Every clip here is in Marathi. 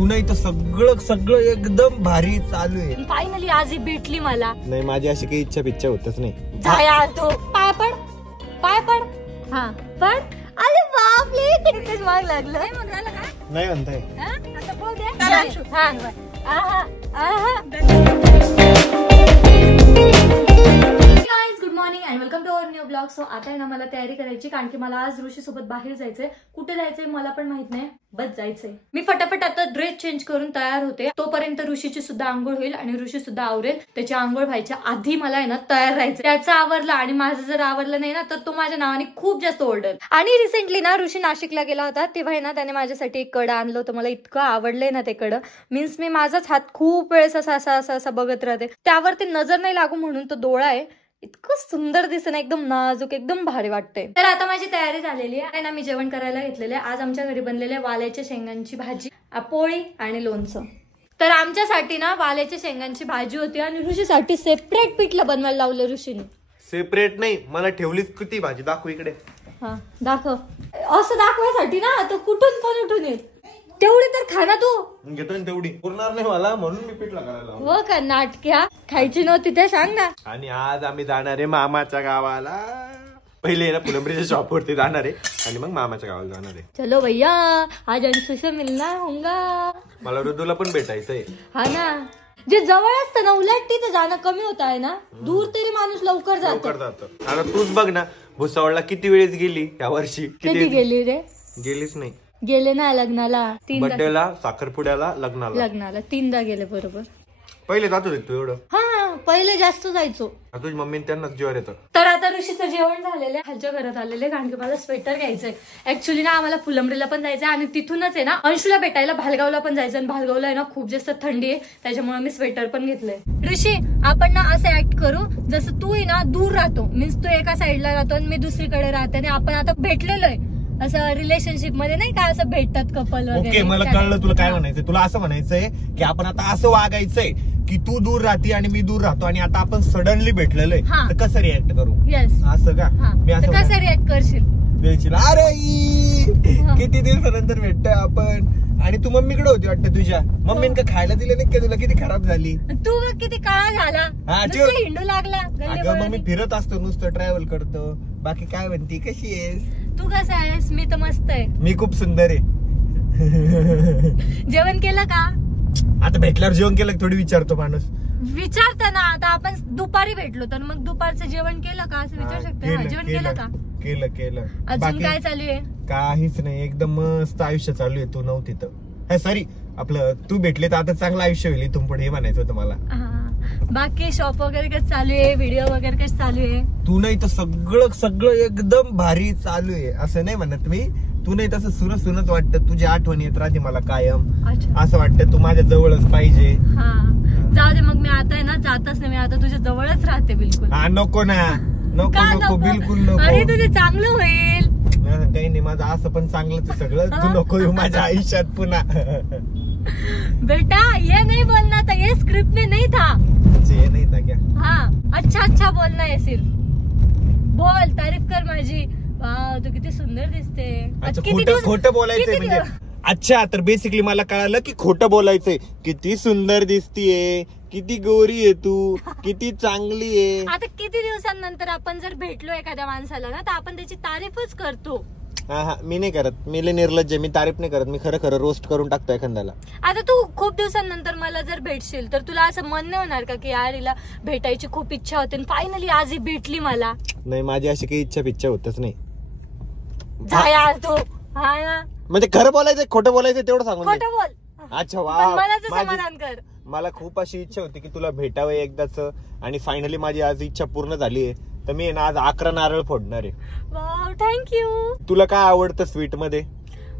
तू नाही तर सगळं सगळं एकदम भारी चालू आहे. फायनली आज ही भेटली मला. नाही माझी अशी काही इच्छा पिच्छा होतच नाही. जा यार तू पाय पड पाय पड. हा पड. अरे बापरे कितीच माग लागलं. काय म्हणाला काय नाही म्हणताय आता बोल दे. हा आहा आहा. Good morning and welcome to our new blog. So आता आहे ना मला तयारी करायची कारण की मला आज ऋषी सोबत बाहेर जायचंय. कुठे जायचंय मला पण माहित नाही बस जायचंय. मी फटाफट आता ड्रेस चेंज करून तयार होते. तोपर्यंत ऋषीची सुद्धा आंघोळ होईल आणि ऋषी सुद्धा आवरेल. त्याची आंघोळ व्हायच्या आधी मला आहे ना तयार राहायचं. त्याचं आवरलं आणि माझं जर आवरलं नाही ना तर तो माझ्या नावाने खूप जास्त ओरडेल. आणि रिसेंटली ना ऋषी नाशिकला गेला होता तेव्हा आहे ना त्याने माझ्यासाठी एक कडं आणलं होतं. मला इतकं आवडलंय ना ते कडं. मीन्स मी माझाच हात खूप वेळेस असा बघत राहते. त्यावरती नजर नाही लागू म्हणून तो डोळा आहे. इतकं सुंदर दिसतं ना एकदम नाजूक एकदम भारी वाटते. तर आता माझी तयारी झालेली आहे ना. मी जेवण करायला घेतलेले. आज आमच्या घरी बनलेले वाल्याच्या शेंगांची भाजी पोळी आणि लोणचं. तर आमच्यासाठी ना वाल्याच्या शेंगांची भाजी होती आणि ऋषीसाठी सेपरेट पिठलं बनवायला लावलं ऋषीने. सेपरेट नाही मला ठेवलीच किती भाजी दाखव इकडे. हा दाखव. असं दाखवायसाठी ना तो कुठून पण उठून येईल. तेवढी तर खा ना तू. घेतो ना तेवढी पुरणार नाही मला म्हणून मी पिठलं करायला. हो का नाटक्या खायची नव्हती ते सांग ना. आणि आज आम्ही जाणार आहे मामाच्या गावाला. पहिले ना फुलंबरीच्या शॉप वरती जाणार आहे आणि मग मामाच्या गावाला जाणार आहे. चलो भैया आज अंशुशा मिलना होगा. मला ऋतूला पण भेटायचंय. हा ना जे जवळ असतं ना उलट तिथे जाणं कमी होत आहे ना. दूर तरी माणूस लवकर जातो. आता तूच बघ ना भुसावळला किती वेळेस गेली या वर्षी. किती गेली रे. गेलीच नाही. गेले ना लग्नाला 3दा. बर्थडेला साखरपुड्याला लग्नाला 3दा गेले बरोबर. पहिले जात होते तू एवढं. हा पहिले जास्त जायचो. तुझी मम्मी त्यांनाच जीवावर येतं. तर आता ऋषीचं जेवण झालेलं आहे. खालच्या घरात आलेले कारण की मला स्वेटर घ्यायचंय. ऍक्च्युली ना आम्हाला फुलंबरीला पण जायचंय आणि तिथूनच आहे ना अंशूला भेटायला भालगावला पण जायचं. आणि भालगावला आहे ना खूप जास्त थंडी आहे त्याच्यामुळे मी स्वेटर पण घेतलंय. ऋषी आपण ना असं ऍक्ट करू जसं तू आहे ना दूर राहतो. मीन्स तू एका साईडला राहतो आणि मी दुसरीकडे राहते आणि आपण आता भेटलेलो आहे. असं रिलेशनशिप मध्ये नाही का असं भेटतात कपल वगैरे. ओके मला कळलं तुला काय म्हणायचंय. तुला असं म्हणायचंय की आपण आता असं वागायचंय की तू दूर राहते आणि मी दूर राहतो आणि आता आपण सडनली भेटलेलो आहे तर कसं रिॲक्ट करू. येस असं का मी असं कसं रिॲक्ट करशील. अरे किती दिवसानंतर भेटतोय आपण. आणि तू मम्मीकडे होती वाटतं. तुझ्या मम्मीने का खायला दिलं नाही का तुला. किती खराब झाली तू. किती काळा झाला हिंडू लागला. अगं मग मी फिरत असतो नुसतं ट्रॅव्हल करतो. बाकी काय म्हणती कशी आहेस तू. कसं आहेस. मी तर मस्त आहे. मी खूप सुंदर आहे. जेवण केलं का. आता भेटल्यावर जेवण केलं थोडी विचारतो माणूस. विचारता ना. आता आपण दुपारी भेटलो तर मग दुपारचं जेवण केलं का असं विचारू शकतो. जेवण केलं का. केलं. अजून काय चालू आहे. काहीच नाही एकदम मस्त आयुष्य चालू आहे. तू नव्हती तर सॉरी आपलं तू भेटले तर आता चांगलं आयुष्य होईल इथून पुढे हे म्हणायचं होतं मला. बाकी शॉप वगैरे कसं चालू आहे. व्हिडिओ वगैरे कसं चालू आहे. तू नाही तर सगळं एकदम भारी चालू आहे असं नाही म्हणत मी. तू नाही तसं सुनच वाटतं. तुझी आठवण येत राहते मला कायम. असं वाटतं तू माझ्या जवळच पाहिजे. जाऊ दे मग मी आता आहे ना जातच नाही. मी आता तुझ्या जवळच राहते बिलकुल. नको ना नको बिलकुल नको. अरे तुझं चांगलं होईल. काही नाही माझं असं पण चांगलंच सगळं. तू नको येऊ माझ्या आयुष्यात पुन्हा. बेटा ये नहीं बोलना था. ये स्क्रिप्ट में नहीं था. ये नहीं था क्या. हाँ अच्छा बोलना है सिर्फ. बोल तारीफ कर माझी. वाव तू किती सुंदर दिसते. खोटं बोलायचंय म्हणजे. अच्छा तर बेसिकली मला कळालं की खोटं बोलायचंय. किती सुंदर दिसतीये. किती गोरी आहे तू. किती चांगली आहे. आता किती दिवसांनंतर आपण जर भेटलो एखाद्या माणसाला ना तर आपण त्याची तारीफच करतो. हा मी नाही करत. मी लय निर्लज्ज. मी तारीफ नाही करत. मी खरं रोस्ट करून टाकतो एखाद्याला. आता तू खूप दिवसांनंतर मला जर भेटशील तर तुला असं मन नाही होणार का की यार हिला भेटायची खूप इच्छा होती फायनली आज ही भेटली मला. नाही माझी अशी काही इच्छा पिच्छा होतच नाही. जा यार तू. हा ना म्हणजे खरं बोलायचं खोटं बोलायचं तेवढं सांगून. खोटं बोल. अच्छा वा. समाधान कर. मला खूप अशी इच्छा होती की तुला भेटावं एकदाच आणि फायनली माझी आज इच्छा पूर्ण झाली आहे. तर मी ना आज 11 नारळ फोडणार आहे. Wow thank you. तुला काय आवडतं स्वीट मध्ये.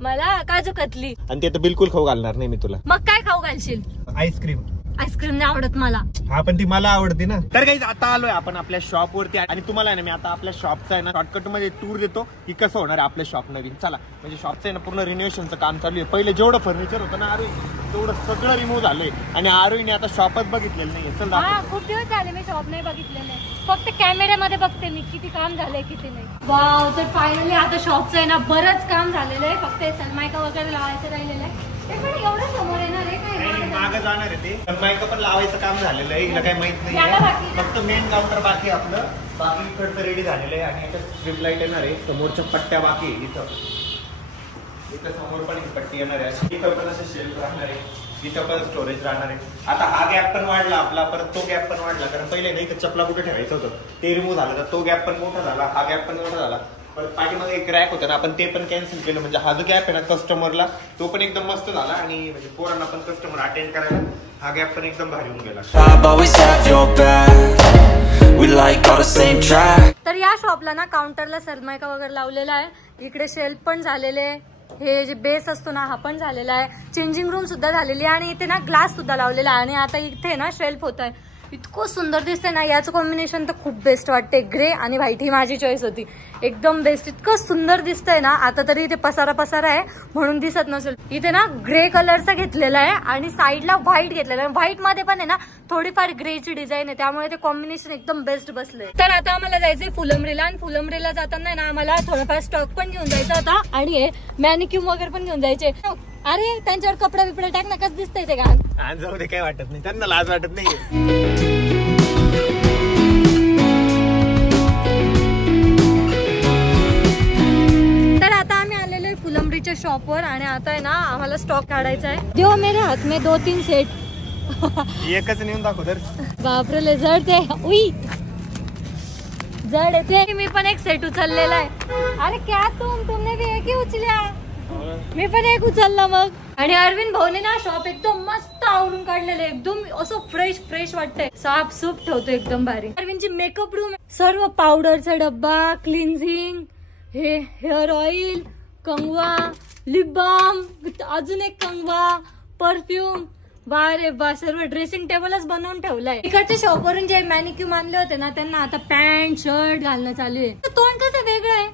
मला काजू कतली. आणि ते तर बिलकुल खाऊ घालणार नाही मी तुला. मग काय खाऊ घालशील. आईस्क्रीम. आईस्क्रीम नाही आवडत मला. हा पण ती मला आवडते ना. तर काही आता आलोय आपण आपल्या शॉप वरती आणि तुम्हाला आहे ना मी आता आपल्या शॉपचा आहे ना शॉर्टकट मध्ये टूर देतो की कसं होणार आहे आपल्या शॉप नवीन. चला म्हणजे शॉपचं आहे ना पूर्ण रिनोव्हेशनचं काम चालू आहे. पहिले जेवढं फर्निचर होतं ना आरोही तेवढं सगळं रिमूव्ह झालंय आणि आरोहीने आता शॉपच बघितलेलं नाहीये. चल खूप दिवस झाले मी शॉप नाही बघितलेलं. फक्त कॅमेऱ्यामध्ये बघते मी किती काम झालंय किती नाही. वाव तर फायनली आता शॉपचं आहे ना बरंच काम झालेलं आहे. फक्त सनमायका वगैरे लावायचं राहिलेलं आहे. ते पण एवढं समोर आहे जाणार आहे ते, पण मायका पण लावायचं काम झालेलं आहे, हिला काही माहित नाही, फक्त मेन काउंटर बाकी आपलं, बाकी इकडचं रेडी झालेलं आहे. आणि याच्यात स्ट्रीप लाईट येणार आहे, समोरच्या पट्ट्या बाकी आहे, इथं समोर पण पट्टी येणार आहे, इथं पण असं शेल्फ राहणार आहे, इथं पण स्टोरेज राहणार आहे. आता हा गॅप पण वाढला आपला, परत तो गॅप पण वाढला, कारण पहिले नाही तर चपला कुठे ठेवायचं होतं ते रिमूव्ह झालं, तर तो गॅप पण मोठा झाला, हा गॅप पण मोठा झाला. परत पाठीमागे एक रॅक होतं ना, आपण ते पण कॅन्सल केलं, म्हणजे हा जो गॅप आहे ना कस्टमरला तो पण एकदम मस्त झाला, आणि म्हणजे पोरांना पण कस्टमर अटेंड करायला हा गॅप पण एकदम भारी होऊन गेला. तर या शॉपला ना काउंटरला सनमायका वगैरे लावलेला आहे, इकडे शेल्फ पण झालेले, हे जे बेस असतो ना हा पण झालेला आहे, चेंजिंग रूम सुद्धा झालेली आहे, आणि इथे ना ग्लास सुद्धा लावलेला आहे, आणि आता इथे ना शेल्फ होत आहे. इतकं सुंदर दिसतंय ना, याचं कॉम्बिनेशन तर खूप बेस्ट वाटते, ग्रे आणि व्हाईट ही माझी चॉईस होती, एकदम बेस्ट, इतकं सुंदर दिसतंय ना. आता तरी इथे पसारा आहे म्हणून दिसत नसेल, इथे ना ग्रे कलरचा घेतलेला आहे आणि साईडला व्हाईट घेतलेला आहे, व्हाईट मध्ये पण आहे ना थोडीफार ग्रेची डिझाईन आहे, त्यामुळे ते कॉम्बिनेशन एकदम बेस्ट बसलंय. तर आता आम्हाला जायचंय फुलंब्रीला, आणि फुलंब्रीला जाताना ना आम्हाला थोडाफार स्टॉक पण घेऊन जायचा होता, आणि हे मॅनिक्यूम वगैरे पण घेऊन जायचे. अरे त्यांच्यावर कपडे बिपडे टाक ना, कसं दिसतंय ते गाण, जाऊ दे, काय वाटत नाही, त्यांना लाज वाटत नाही. फुलंब्रीच्या शॉपवर, आणि आता आहे ना आम्हाला स्टॉक काढायचा आहे. देव मेरे हात में 2-3 सेट, एकच नेऊन दाखव तर. बापरे जड ते, उई जड येते. मी पण एक सेट उचललेला आहे. अरे क्या तुमने भी एक ही उचलला, मी पण एक उचलला मग. आणि अरविंद भाऊने ना शॉप एकदम मस्त आवरून काढलेले, एकदम असं फ्रेश वाटतंय, साफ सूप ठेवतो एकदम भारी. अरविंदची मेकअप रूम, सर्व पावडरचा डब्बा, क्लिन्झिंग, हे हेअर ऑइल, कंगवा, लिप बाम, अजून एक कंगवा, परफ्यूम, बारे बा, सर्व ड्रेसिंग टेबलच बनवून ठेवलाय. इकडच्या शॉपवरून जे मॅनिक्यूम आणले होते ना त्यांना आता पॅन्ट शर्ट घालणं चालू आहे. तोंड कसं वेगळं आहे,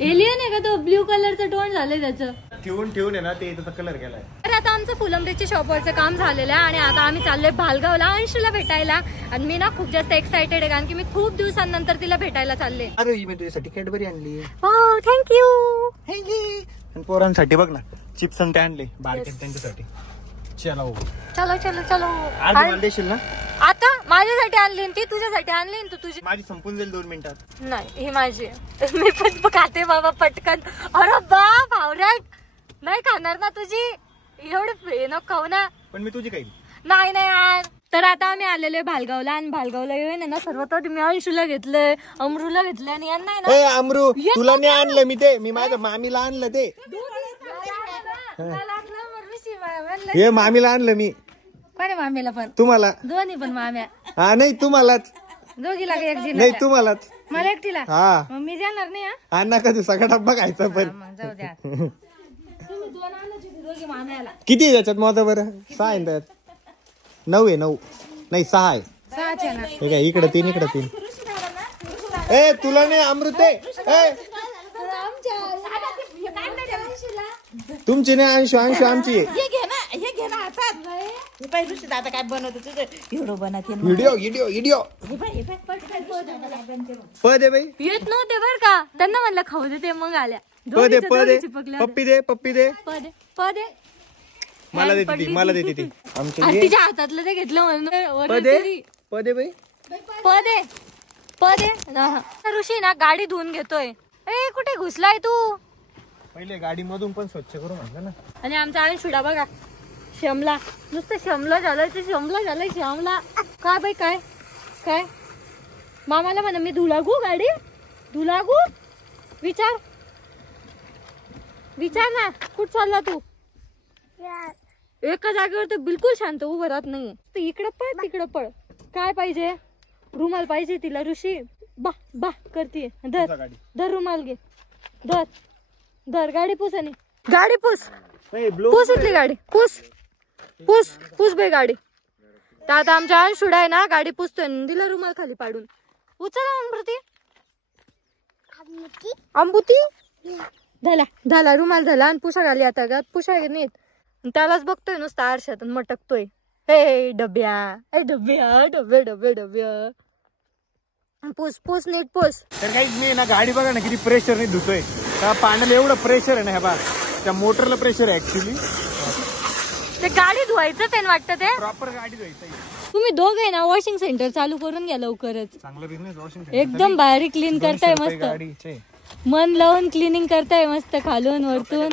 एलियन आहे का तो, ब्ल्यू कलरचं तोंड झालंय त्याचं, ठेवून आहे ना ते, त्याचा कलर गेलाय. तर आता आमचं फुलंब्रीच्या शॉपवरचं काम झालेलं आहे, आणि आता आम्ही चाललोय भालगावला अंशूला भेटायला, आणि मी ना खूप जास्त एक्साइटेड आहे, कारण की मी खूप दिवसांनंतर तिला भेटायला चालले. अरे मी तुझ्यासाठी कॅडबरी आणली. हो थँक्यू. आणि पोरांसाठी बघ ना चिप्स आणि ते आणले बारकेट त्यांच्यासाठी. चलो देशील ना, आता माझ्यासाठी आणली ती, तुझ्यासाठी आणली तू, तुझी माझी संपून जाईल 2 मिनिटात. नाही ही माझी, मी पण खाते बाबा पटकन. अरे बाप आवराट, नाही खाणार ना तुझी, एवढे नको खाऊ ना. पण मी तुझी काही नाही यार. तर आता आम्ही आलेलो भालगावला, आणि भालगावला येऊन ना सर्व तर मी अंशूला घेतलंय, अमरूला घेतलंय, आणि यांना ना अमरू तुला नाही आणलं मी, ते मी माझ्या मामीला आणलं, ते हे मामीला आणलं मी. कोणी मामीला पण, तुम्हाला दोन्ही पण माम्या. हा नाही तुम्हालाच, दोघीला एक जी नाही तुम्हालाच, मला एकटीला. हा मग मी देणार नाही. हा नका तू सगळा डब्बा खायचा. पण जाऊ द्या, दोघी माम्याला किती आहे त्याच्यात माझं बरं? 6 आहे त्यात, 9 आहे, 9 नाही 6 आहे. 6चे ना, हे काय इकडे 3 इकडे 3. ए तुला नाही अमृत आहे, तुमची नाही अंशू आमची आहे. आता काय बनवतो तुझं, एवढं बनवते व्हिडिओ पदे बाई येत नव्हते बर का, त्यांना म्हणलं खाऊ देते, मग आल्या. पदे पप्पी दे पदे मला देते ती आमची. तिच्या हातातलं ते घेतलं म्हणून पदे बाई पदे. ऋषी ना गाडी धुवून घेतोय. ए कुठे घुसलाय तू? पहिले गाडी मधून पण स्वच्छ करून आणलं ना. आणि आमचा अंशुडा बघा श्यामला, नुसतं श्यामला झालंय श्यामला. काय बाई काय मामाला म्हणा मी धुलागू गाडी, धुलागू. विचार ना कुठ चालला तू? एका जागेवर तर बिलकुल शांत उभं राहत नाही. इकडं पळ तिकडं पळ. काय पाहिजे? रुमाल पाहिजे तिला. ऋषी बा करतीये. धर रुमाल घे. धर गाडी पुस. आणि गाडी पुस इथली गाडी पुस बाई गाडी. तर आता आमच्या अंशुडा आहे ना गाडी पुसतोय. दिला रुमाल खाली पाडून. उचला अंबुती झाला रुमाल झाला. आणि पुसा घाली आता पुसा नेत. त्यालाच बघतोय नुसतं आरशात मटकतोय. हे डब्या पुस नीट पुस. तर काही मी ना गाडी बघा ना किती प्रेशर नाही धुतोय. त्या पाण्याला एवढं प्रेशर आहे ना. ह्या बघ त्या मोटरला प्रेशर आहे ऍक्च्युली. ते गाडी धुवायचं ते वाटतं ते प्रॉपर गाडी धुवायचं. तुम्ही दोघे ना वॉशिंग सेंटर चालू करून घ्या लवकरच. चांगलं बिझनेस वॉशिंग एकदम भारी क्लीन करताय मस्त. मन लावून क्लिनिंग करताय मस्त खालून वरतून.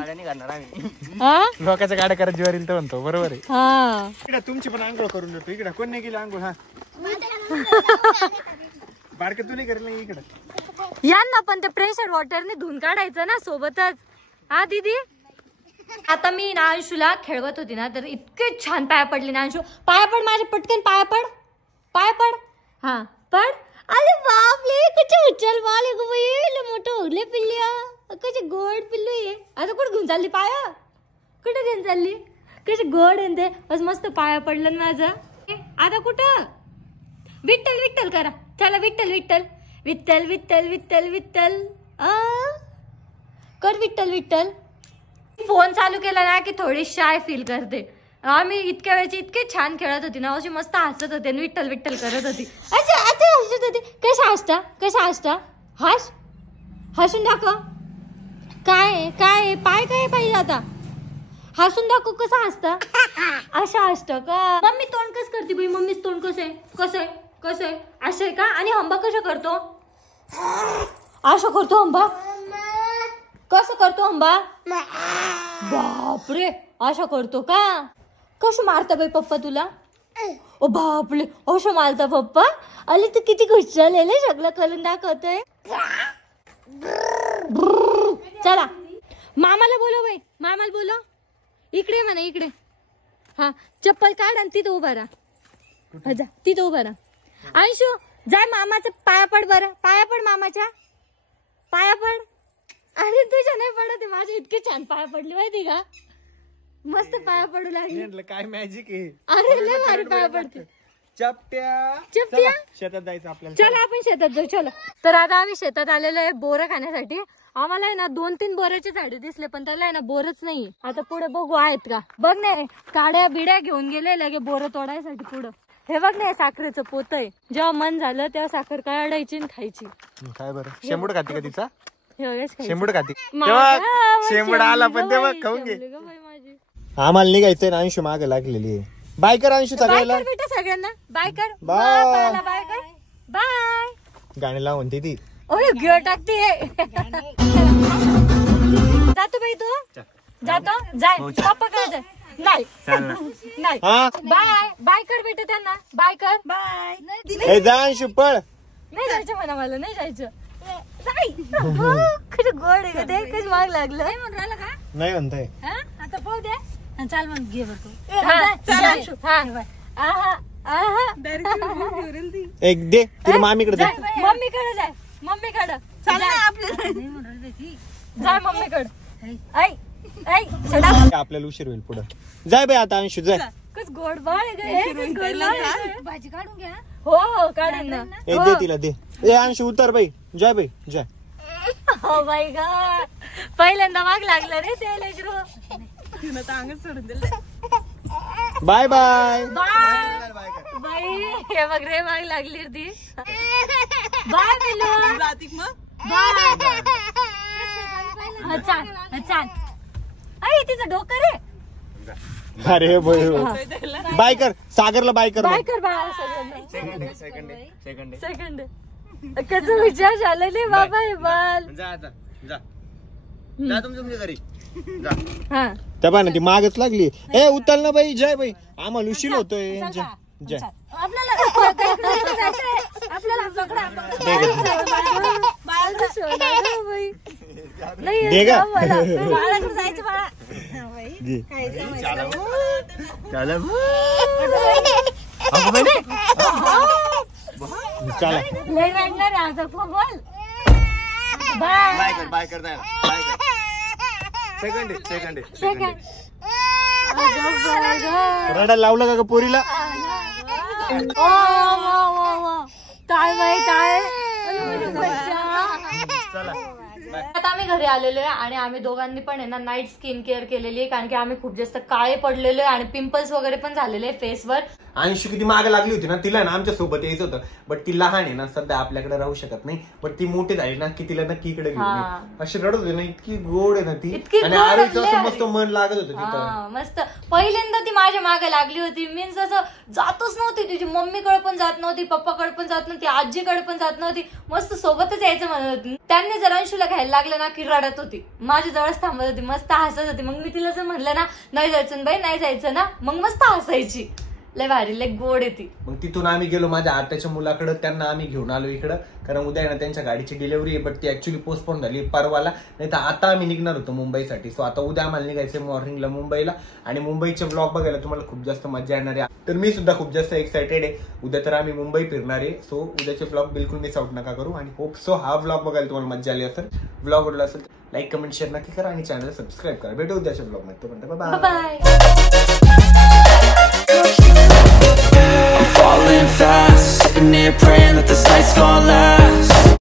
हा लोकांच्या गाड्या करत जीवर येईल तर म्हणतो. बरोबर आहे. हा इकडे तुमची पण आंघोळ करून देतो. इकडे कोण नाही गेली आंघोळ. हा बारके तू नाही करेल नाही इकडे. यांना पण ते प्रेशर वॉटरने धुवून काढायचं ना सोबतच. हा दीदी आता मी ना अंशूला खेळवत होती ना तर इतके छान पाया पडले ना. अंशू पाया पड माझे पटकन पाया पड पाया पड. हा पड. अरे बापले कसे उचल वाले गो बाई मोठं होले पिल्ल्या कसे गोड पिल्लू ये. आता कुठे घेऊन चालली पाया कुठे घेऊन चालली कसे गोड आहे ते. बस मस्त पाया पडलं ना माझा. आता कुठं विठ्ठल विठ्ठल करा चला विठ्ठल विठ्ठल विठ्ठल विठ्ठल विठ्ठल विठ्ठल कर विठ्ठल विठ्ठल. फोन चालू केला ना की थोडी शाय फील करते. आम्ही इतक्या वेळची इतके छान खेळत होती ना अशी मस्त हसत होते आणि विठ्ठल विठ्ठल करत होती. अच्छा आता हसत होती. कशा हसता कशा हसता हस हसून दाखव. काय काय पाय काय पाहिजे आता हसून दाखव कसं हसता. अशा हसतं का. मम्मी तोंड कस करते बाई. मम्मीच तोंड कसं आहे कसं आहे कसं आहे असं आहे का. आणि हंबा कसं करतो असं करतो हंबा कसं करतो हंबा. बापरे असं करतो का. कसं मारता बाई पप्पा तुला. ओ बापरे असं मारता पप्पा. अरे तू किती घुसलेले सगळं करून दाखवतोय. चला मामाला बोलो बाई मामाला बोलो. इकडे म्हणा इकडे. हा चप्पल काढ आणि तिथं उभा राहा. जा तिथं उभा राहा. अंशू जाय मामाचं पाया पड बरं. पाया पड मामाच्या पाया पड. अरे तुझ्या नाही पडत आहे माझे इतके छान पाया पडले माहिती का. मस्त पाया पडू लागले. काय मॅजिक आहे. अरे लय भारी पाया पडते. चपट्या चपट्या शेतात जायचं आपल्याला. चला आपण शेतात जाऊ चला. तर आता आम्ही शेतात आलेलो आहे बोरं खाण्यासाठी. आम्हाला आहे ना 2-3 बोराचे झाडे दिसले पण त्याला आहे ना बोरच नाही. आता पुढे बघू आहेत का. बघ नाही काड्या बिड्या घेऊन गेले लगे बोरं तोडायसाठी पुढं. हे बघ नाही साखरेचं पोत आहे. जेव्हा मन झालं तेव्हा साखर काढायची आणि खायची. काय बरं शेंबूड खाते का तिचा. हे शेंबूड खाते तेव्हा शेंबूड आला पण तेव्हा खाऊन घे. आम्हाला निघायचंय ना. अंशू मागे लागलेली आहे. बाय कर अंशू सगळ्याला. बेटा सगळ्यांना बाय कर. बाय बाय कर बाय. गाणी लावून ती ओय गिळ टाकते. जातो बाई तू जातो जाय पप्पा काय जाय. नाही नाही बाय बाय कर बेटा त्यांना बाय कर बाय. जा अंशू पळ. नाही जायचं म्हणा मला नाही जायचं. कधी गोड आहे का ते कधी माग लागलं नाही म्हणताय. आता पाहू द्या. चाल मग घे बघ. एक दे तुला मामीकडे जा. मम्मीकडे जाय मम्मीकडे जाय मम्मीकडे. आपल्याला उशीर होईल पुढे. जाय बाई आता अंशू जाय. कस गोड बाळ भाजी काढून घ्या. हो हो काढेन ना. एक दे तिला दे. ए अंशू उतर बाई. जाय बाई जाय. हो बाई गॉड पहिल्यांदा माग लागलं रे ते लेकरू. बाय बाय बाय बाई हे बघ रे माग लागली ती. बाय पिलू बाय. छान अरे तिचं डोकं रे. अरे बाय कर सागरला बाय कर. बाय कर बाय सगळ्यांना. सेकंड कसं विचार झालं रे बाबा हे बाल. जा आता जा जा तुमच्या घरी जा. हा त्या बाय ना ती मागच लागली. ए उतल ना बाई. जय बाई आम्हाला उशीर होतोय. जय चला लय वाटणार आता बोल. बाय कर बाय कर बाय कर. सेकंड रडायला लावलं का पोरीला. काय माहित आहे. आता आम्ही घरी आलेलो आहे आणि आम्ही दोघांनी पण आहे ना नाईट स्किन केअर केलेली आहे कारण की आम्ही खूप जास्त काळे पडलेलो आहे आणि पिंपल्स वगैरे पण झालेले आहे फेसवर. अंशू किती मागे लागली होती ना. तिला ना आमच्या सोबत यायचं होतं बट ती लहान आहे ना सध्या आपल्याकडे राहू शकत नाही. बट ती मोठी झाली ना की तिला नक्की इकडे घेऊन अशी रडत होती ना. इतकी गोड आहे ना ती. आणि आरोग्याचं मस्त मन लागत होतं तिथं. मस्त पहिल्यांदा ती माझ्या मागे लागली होती. मीन्स असं जातच नव्हती, तुझी मम्मीकडे पण जात नव्हती, पप्पाकडे पण जात नव्हती, आजीकडे पण जात नव्हती, मस्त सोबतच यायचं म्हणत होती. त्यांनी जर अंशूला घ्यायला लागलं ना की रडत होती, माझ्या जवळच थांबत होती, मस्त हसत होती. मग मी तिला जर म्हणलं ना नाही जायचं बाई नाही जायचं ना, मग मस्त हसायची. लय भारी, लय गोड येते. मग तिथून आम्ही गेलो माझ्या आत्याच्या मुलाकडे, त्यांना आम्ही घेऊन आलो इकडं, कारण उद्या ना त्यांच्या गाडीची डिलिव्हरी आहे, बट ती ऍक्च्युली पोस्टपोन झाली परवाला. नाही तर आता आम्ही निघणार होतो मुंबईसाठी. सो आता उद्या आम्हाला निघायचंय मॉर्निंगला मुंबईला, आणि मुंबईचे ब्लॉग बघायला तुम्हाला खूप जास्त मजा येणार आहे. तर मी सुद्धा खूप जास्त एक्सायटेड आहे. उद्या तर आम्ही मुंबई फिरणार आहे. सो उद्याचे ब्लॉग बिलकुल मिस आउट नका करू, आणि होप सो हा ब्लॉग बघायला तुम्हाला मजा आली असेल. ब्लॉग आवडला असेल तर लाईक कमेंट शेअर नक्की करा, आणि चॅनल सबस्क्राईब करा. भेटू उद्याच्या ब्लॉग मध्ये. तोपर्यंत bye. I'm falling fast, sitting here praying that this night's gonna last.